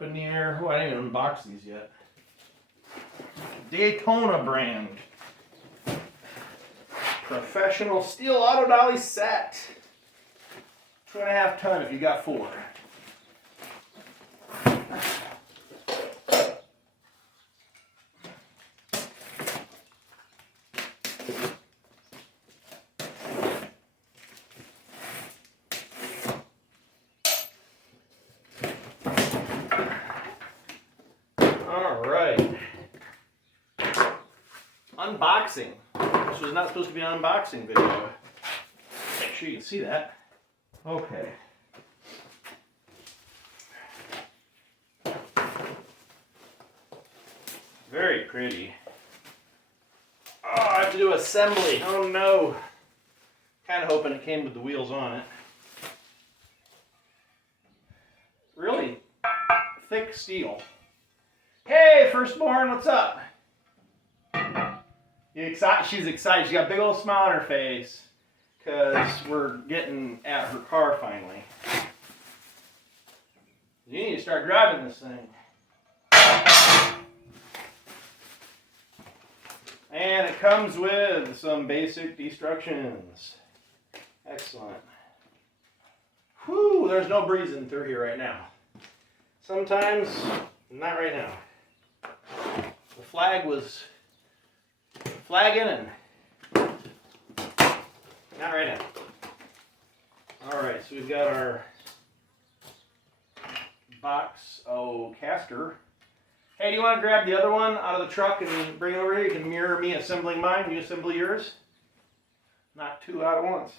up in the air. Oh, I didn't even unbox these yet. Daytona brand. Professional steel auto dolly set. 2.5 ton if you got 4. All right. Unboxing. This was not supposed to be an unboxing video. Make sure you can see that. Okay. Very pretty. Oh, I have to do assembly. Oh no. Kind of hoping it came with the wheels on it. Really thick steel. Hey, firstborn, what's up? You excited? She's excited. She got a big old smile on her face because we're getting at her car finally. You need to start driving this thing. And it comes with some basic instructions. Excellent. Whew, there's no breezing through here right now. Sometimes, not right now. The flag was flagging and not right now. Alright, so we've got our box caster. Hey, do you want to grab the other one out of the truck and bring it over here? You can mirror me assembling mine. You assemble yours. Not 2 out at once.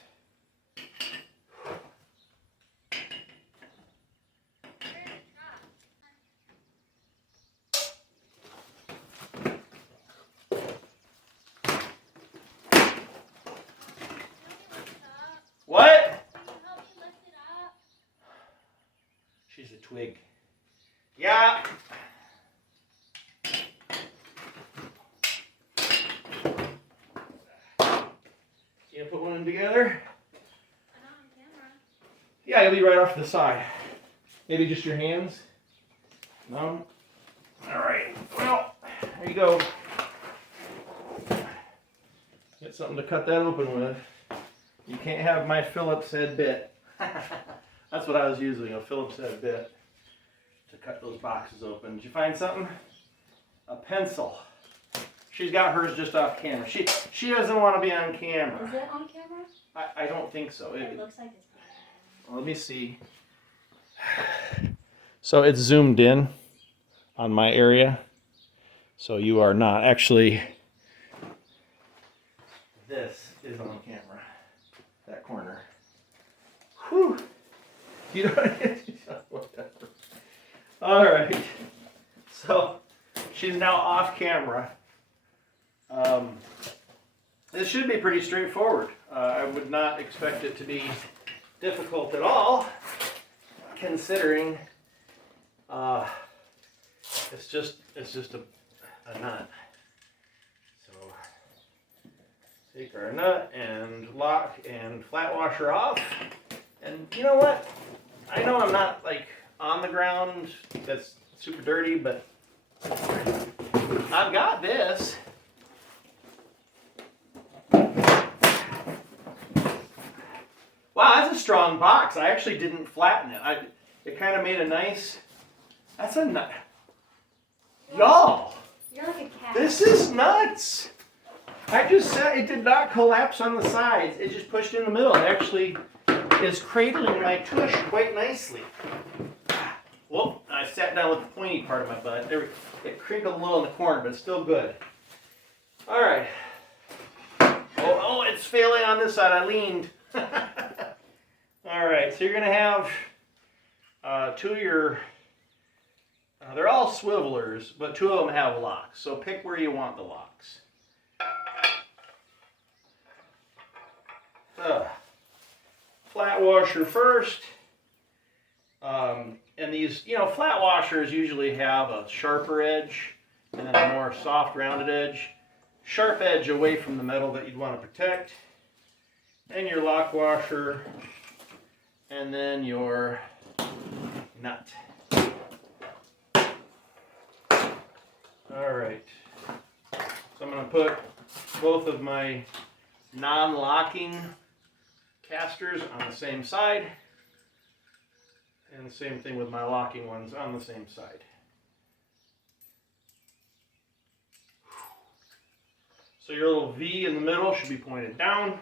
What? Can you help me lift it up? She's a twig. Yeah. You put one in together? I'm not on camera. Yeah, you'll be right off to the side. Maybe just your hands? No? Alright. Well, there you go. Get something to cut that open with. You can't have my Phillips head bit. That's what I was using, a Phillips head bit to cut those boxes open. Did you find something? A pencil. She's got hers just off camera. She doesn't want to be on camera. Is it on camera? I don't think so. It looks like it's on. Let me see. So it's zoomed in on my area. So you are not. Actually, this is on camera. That corner. Whew. You know whatever. All right. So she's now off camera. This should be pretty straightforward. I would not expect it to be difficult at all, considering it's just a nut. So take our nut and lock and flat washer off. And you know what? I know I'm not like on the ground that's super dirty, but I've got this. Wow, that's a strong box. I actually didn't flatten it. It kind of made a nice. That's a nut. Y'all, You're like a cat. this is nuts. I just said it did not collapse on the sides. It just pushed in the middle. It actually is cradling my tush quite nicely. Whoop, I sat down with the pointy part of my butt. There, it crinkled a little in the corner, but it's still good. All right. Oh, it's failing on this side. I leaned. All right, so you're going to have 2 of your, they're all swivelers, but 2 of them have locks. So pick where you want the locks. Flat washer first. And these, flat washers usually have a sharper edge and then a more soft rounded edge. Sharp edge away from the metal that you'd want to protect. And your lock washer. And then your nut. All right. So I'm going to put both of my non-locking casters on the same side. And the same thing with my locking ones on the same side. So your little V in the middle should be pointed down.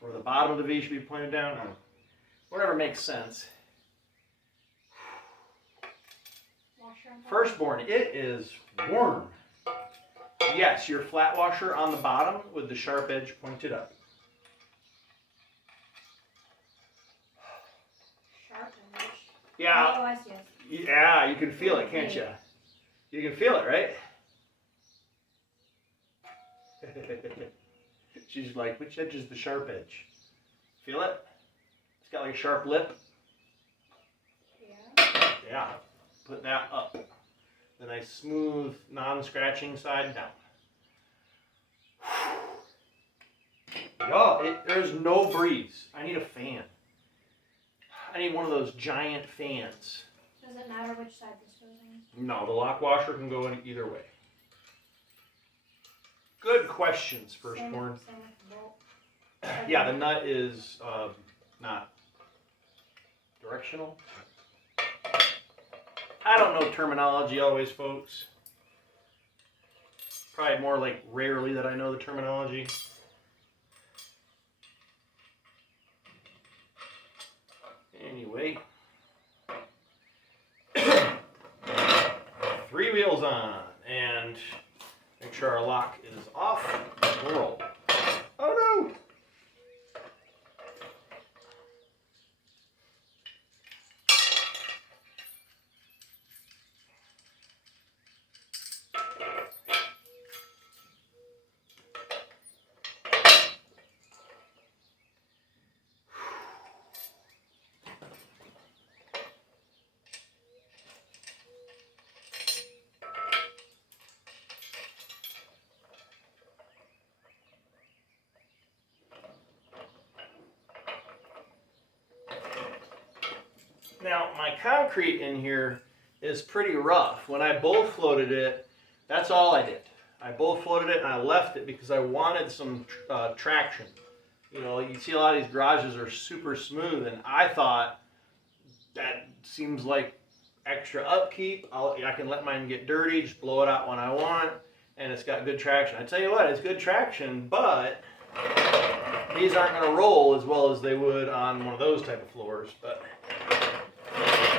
Or the bottom of the V should be pointed down. Whatever makes sense. Firstborn, it is warm. Yes, your flat washer on the bottom with the sharp edge pointed up. Sharp edge. Yeah. Oh, I see. Yeah, you can feel it, can't you? You can feel it, right? She's like, which edge is the sharp edge? Feel it? It's got like a sharp lip. Yeah. Yeah. Put that up. The nice smooth, non-scratching side down. Oh, there's no breeze. I need a fan. I need one of those giant fans. Does it matter which side this goes on? No, the lock washer can go in either way. Good questions, Firstborn. Same with the bolt. Yeah, the nut is not directional. I don't know terminology always, folks. Probably more like rarely that I know the terminology. Anyway. 3 wheels on, and make sure our lock is off. We'll roll. Oh no! Now, my concrete in here is pretty rough. When I bull floated it, that's all I did. I bull floated it and I left it because I wanted some traction. You know, you see a lot of these garages are super smooth, and I thought that seems like extra upkeep. I can let mine get dirty, just blow it out when I want, and it's got good traction. I tell you what, it's good traction, but these aren't going to roll as well as they would on one of those type of floors.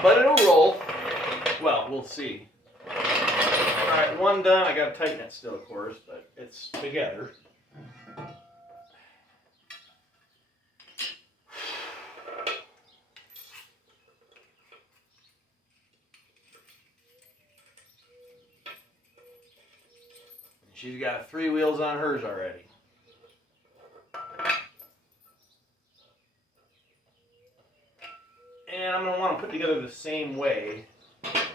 But it'll roll. Well, we'll see. All right, one done. I got to tighten it still, of course, but it's together. She's got 3 wheels on hers already. And I'm going to want to put together the same way.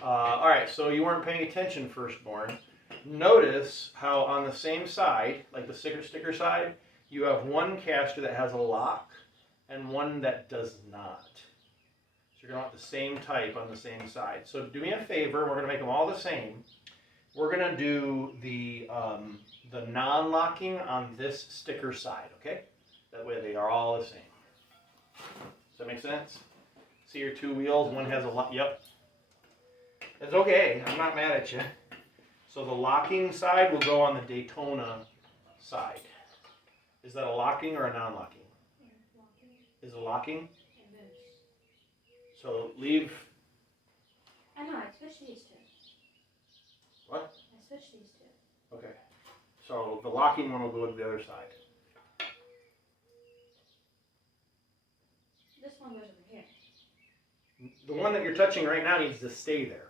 All right, so you weren't paying attention, Firstborn. Notice how on the same side, like the sticker side, you have one caster that has a lock and one that does not. So you're going to want the same type on the same side. So do me a favor, we're going to make them all the same. We're going to do the non-locking on this sticker side, okay? That way they are all the same. Does that make sense? See your 2 wheels, one has a lock, yep. It's okay, I'm not mad at you. So the locking side will go on the Daytona side. Is that a locking or a non-locking? Locking. Is it locking? It moves. So leave. I know, I switched these two. What? I switched these two. Okay. So the locking one will go to the other side. This one goes over here. The one that you're touching right now needs to stay there.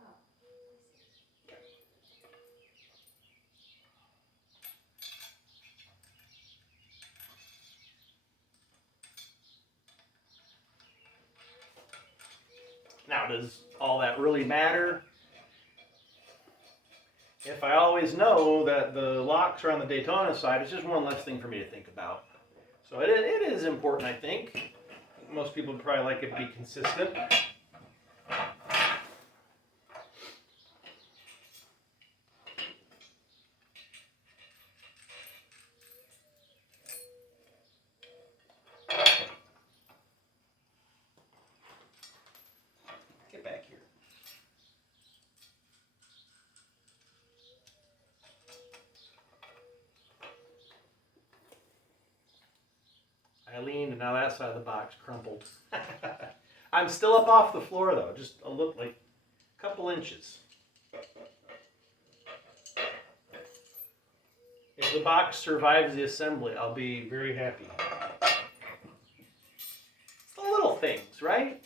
Oh. Now, does all that really matter? If I always know that the locks are on the Daytona side, it's just one less thing for me to think about. So it is important, I think. Most people would probably like it to be consistent. I leaned and now that side of the box crumpled. I'm still up off the floor though, just a look like a couple inches. If the box survives the assembly, I'll be very happy. It's the little things, right?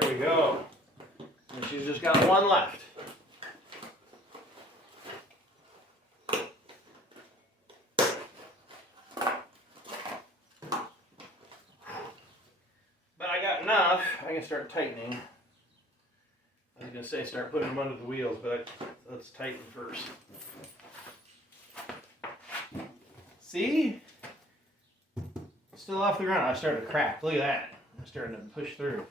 There we go. And she's just got one left. But I got enough, I can start tightening. I was going to say start putting them under the wheels, but let's tighten first. See? Still off the ground. I started to crack. Look at that. I'm starting to push through.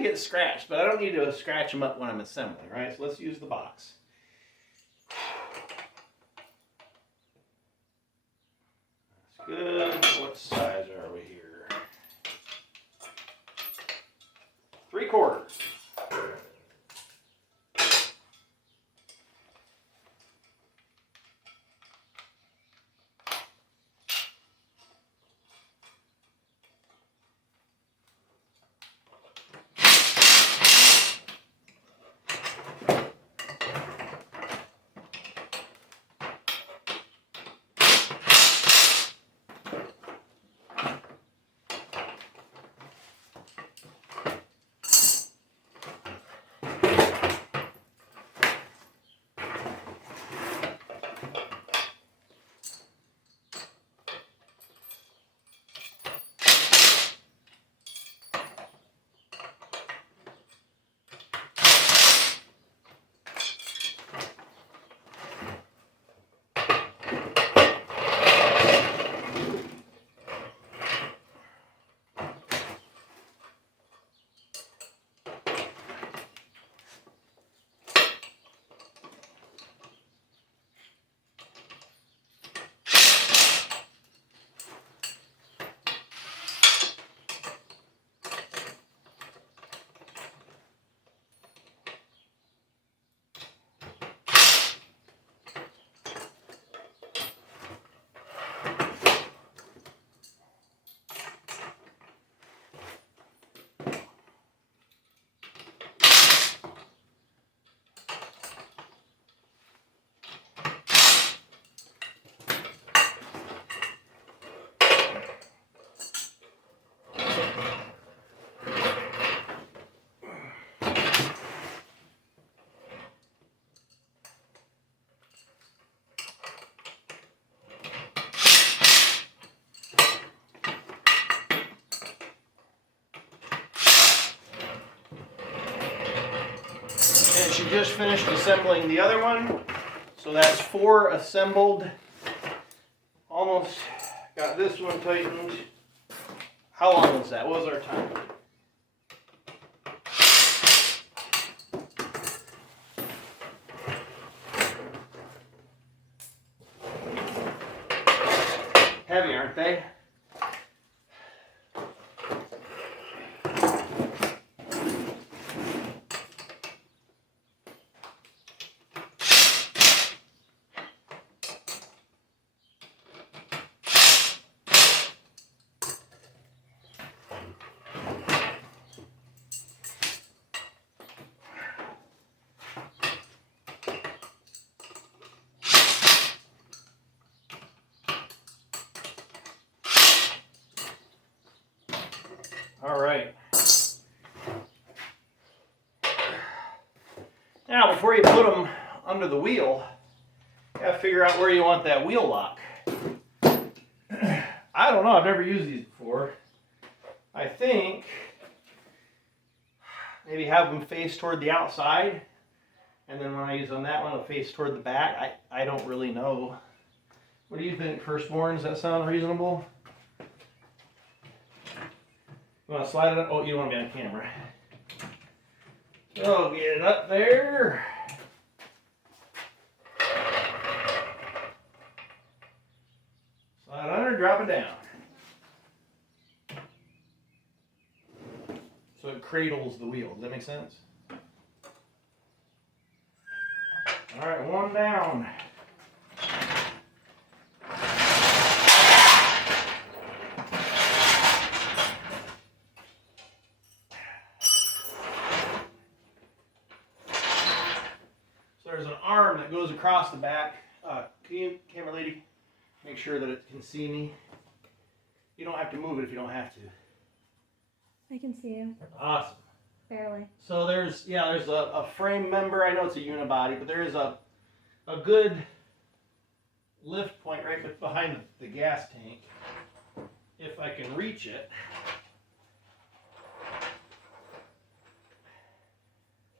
Get scratched, but I don't need to scratch them up when I'm assembling, right? So let's use the box. That's good. What size are we here? 3/4. And she just finished assembling the other one. So that's 4 assembled. Almost got this one tightened. How long was that? What was our time? Heavy, aren't they? All right. Now, before you put them under the wheel, you gotta figure out where you want that wheel lock. I don't know, I've never used these before. I think maybe have them face toward the outside, and then when I use on that one, it'll face toward the back. I don't really know. What do you think, firstborn? Does that sound reasonable? You want to slide it up? Oh, you don't want to be on camera. So get it up there. Slide under, drop it down. So it cradles the wheel. Does that make sense? All right, one down. So there's an arm that goes across the back. Can you, camera lady, make sure that it can see me? You don't have to move it if you don't have to. I can see you. Awesome. Barely. So there's a frame member. I know it's a unibody, but there is a good lift point right behind the gas tank. If I can reach it.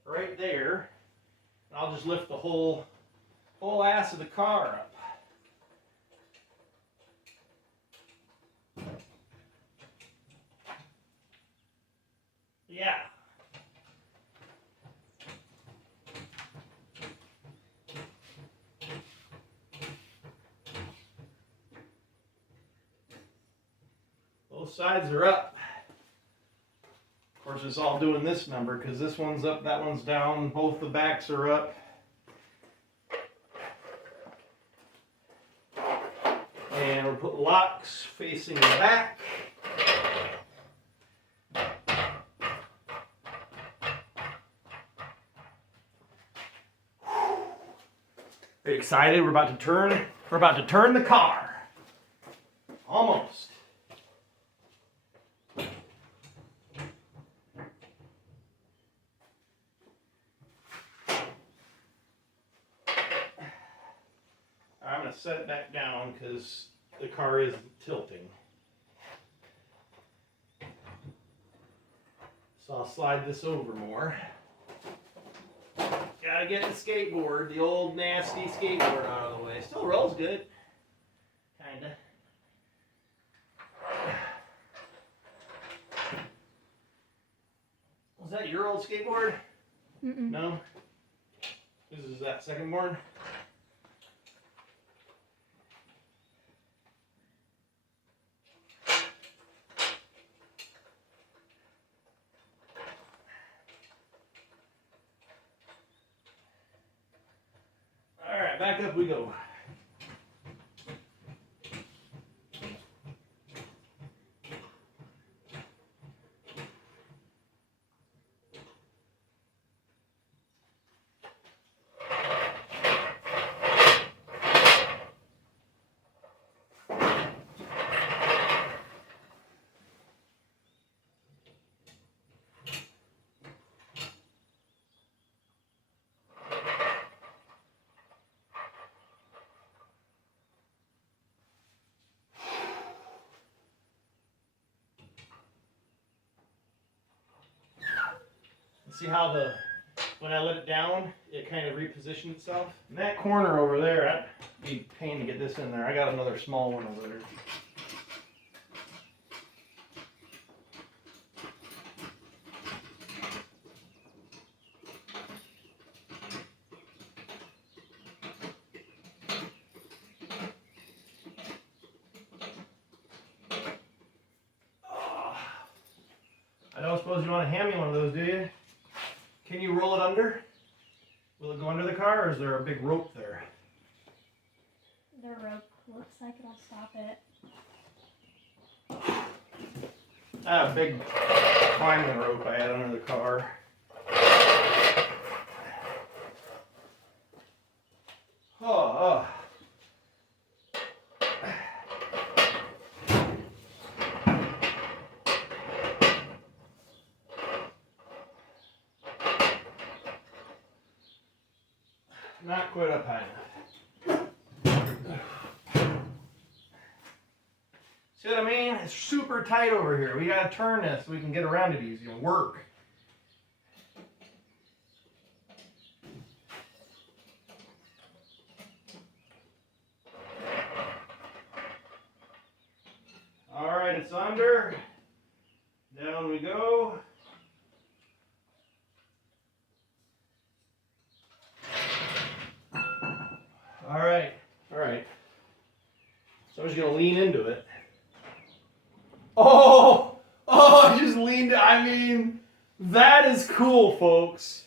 Right there. And I'll just lift the whole ass of the car up. Yeah. Both sides are up. Of course, it's all doing this number because this one's up, that one's down, both the backs are up. And we'll put locks facing the back. Are you excited? We're about to turn the car. Almost. I'm going to set it back down because the car is tilting. So I'll slide this over more. Gotta get the skateboard, the old nasty skateboard out of the way. Still rolls good. Kinda. Was that your old skateboard? Mm-mm. No? This is that second board? Alright, back up we go. See how when I let it down, it kind of repositioned itself? And that corner over there, that'd be a pain to get this in there. I got another small one over there. I don't suppose you want to hand me one of those, do you? Can you roll it under? Will it go under the car, or is there a big rope there? The rope looks like it'll stop it. I had a big climbing rope I had under the car. Oh. not quite up high enough. See what I mean? It's super tight over here. We gotta turn this so we can get around it easy and work. All right, it's under. Down we go. All right, all right. So I'm just gonna lean into it. Oh, I just leaned. I mean, that is cool, folks.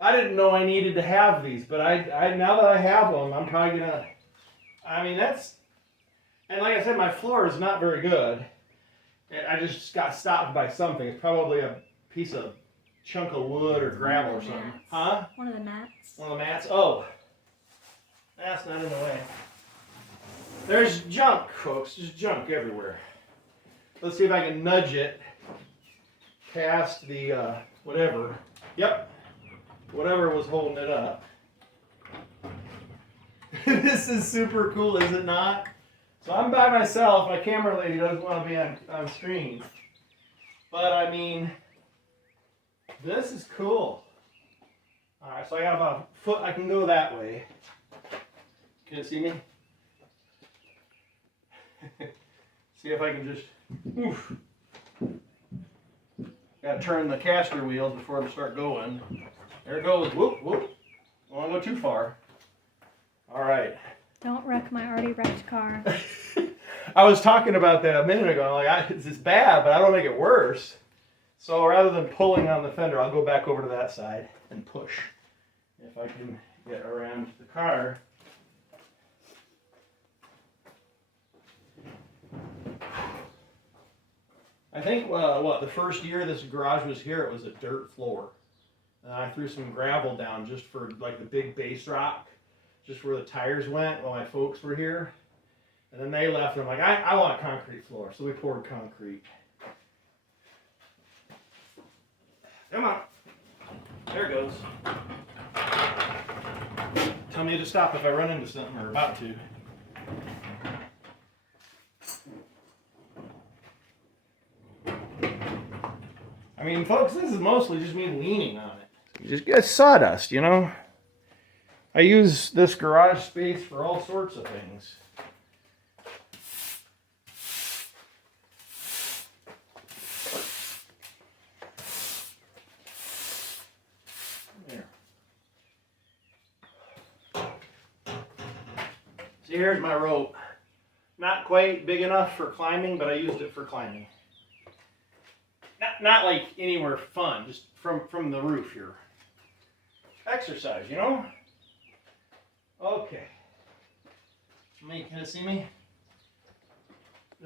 I didn't know I needed to have these, but I now that I have them, I'm probably gonna. I mean, that's. And like I said, my floor is not very good. I just got stopped by something. It's probably a piece of chunk of wood or gravel or something. Mats. Huh? One of the mats. One of the mats? Oh. That's not in the way. There's junk, folks. There's junk everywhere. Let's see if I can nudge it past the whatever. Yep. Whatever was holding it up. This is super cool, is it not? So I'm by myself. My camera lady doesn't want to be on screen. But I mean, this is cool. Alright, so I got about a foot. I can go that way. Can you see me? See if I can just, oof. Gotta turn the caster wheels before they start going. There it goes, whoop, whoop. Don't want to go too far. All right. Don't wreck my already wrecked car. I was talking about that a minute ago. Like, it's bad, but I don't make it worse. So rather than pulling on the fender, I'll go back over to that side and push. If I can get around the car. I think, the first year this garage was here, it was a dirt floor. And I threw some gravel down just for like the big base rock, just where the tires went while my folks were here. And then they left and I'm like, I want a concrete floor. So we poured concrete. Come on. There it goes. Tell me to stop if I run into something or about to. I mean, folks, this is mostly just me leaning on it. You just get sawdust, you know? I use this garage space for all sorts of things. There. See, here's my rope. Not quite big enough for climbing, but I used it for climbing. Not like anywhere fun, just from the roof here. Exercise, you know? Okay. Can you see me?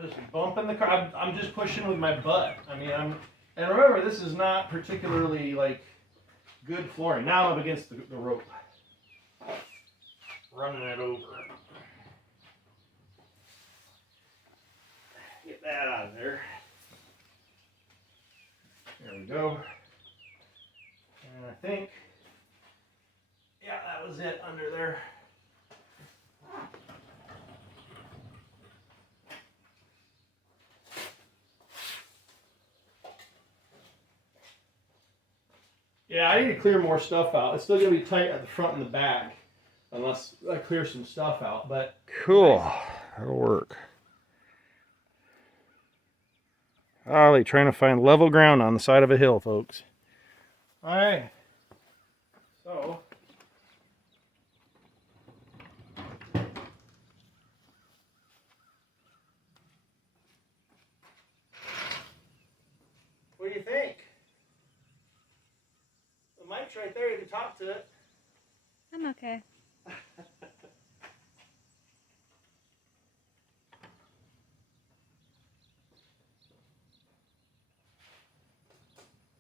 Just bumping the car. I'm just pushing with my butt. I mean, and remember, this is not particularly like good flooring. Now I'm up against the rope. Running it over. Get that out of there. There we go. And I think, yeah, that was it under there. Yeah, I need to clear more stuff out. It's still going to be tight at the front and the back unless I clear some stuff out, but cool. That'll work. Ollie trying to find level ground on the side of a hill, folks. All right. So, what do you think? The mic's right there. You can talk to it. I'm okay.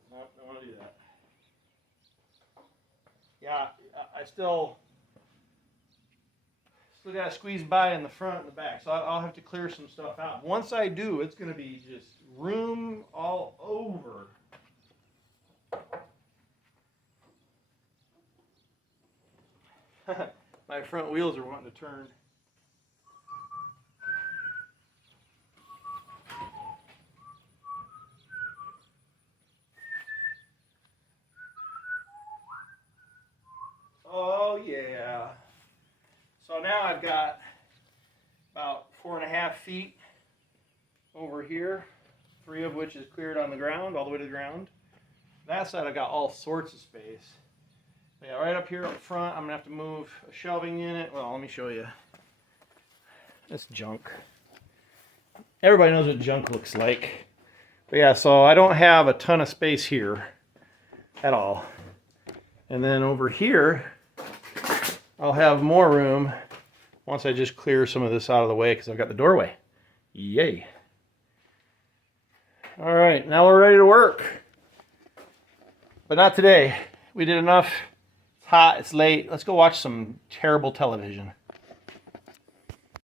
No, don't want to do that. Yeah, I still got to squeeze by in the front and the back, so I'll have to clear some stuff out. Once I do, it's going to be just room all over. front wheels are wanting to turn. Oh yeah. So now I've got about 4.5 feet over here, 3 of which is cleared on the ground, all the way to the ground. That side I've got all sorts of space. But yeah, right up here up front, I'm gonna have to move a shelving unit. Well, let me show you. It's junk. Everybody knows what junk looks like. But yeah, so I don't have a ton of space here at all. And then over here, I'll have more room once I just clear some of this out of the way because I've got the doorway. Yay. All right, now we're ready to work. But not today. We did enough. It's hot, it's late. Let's go watch some terrible television.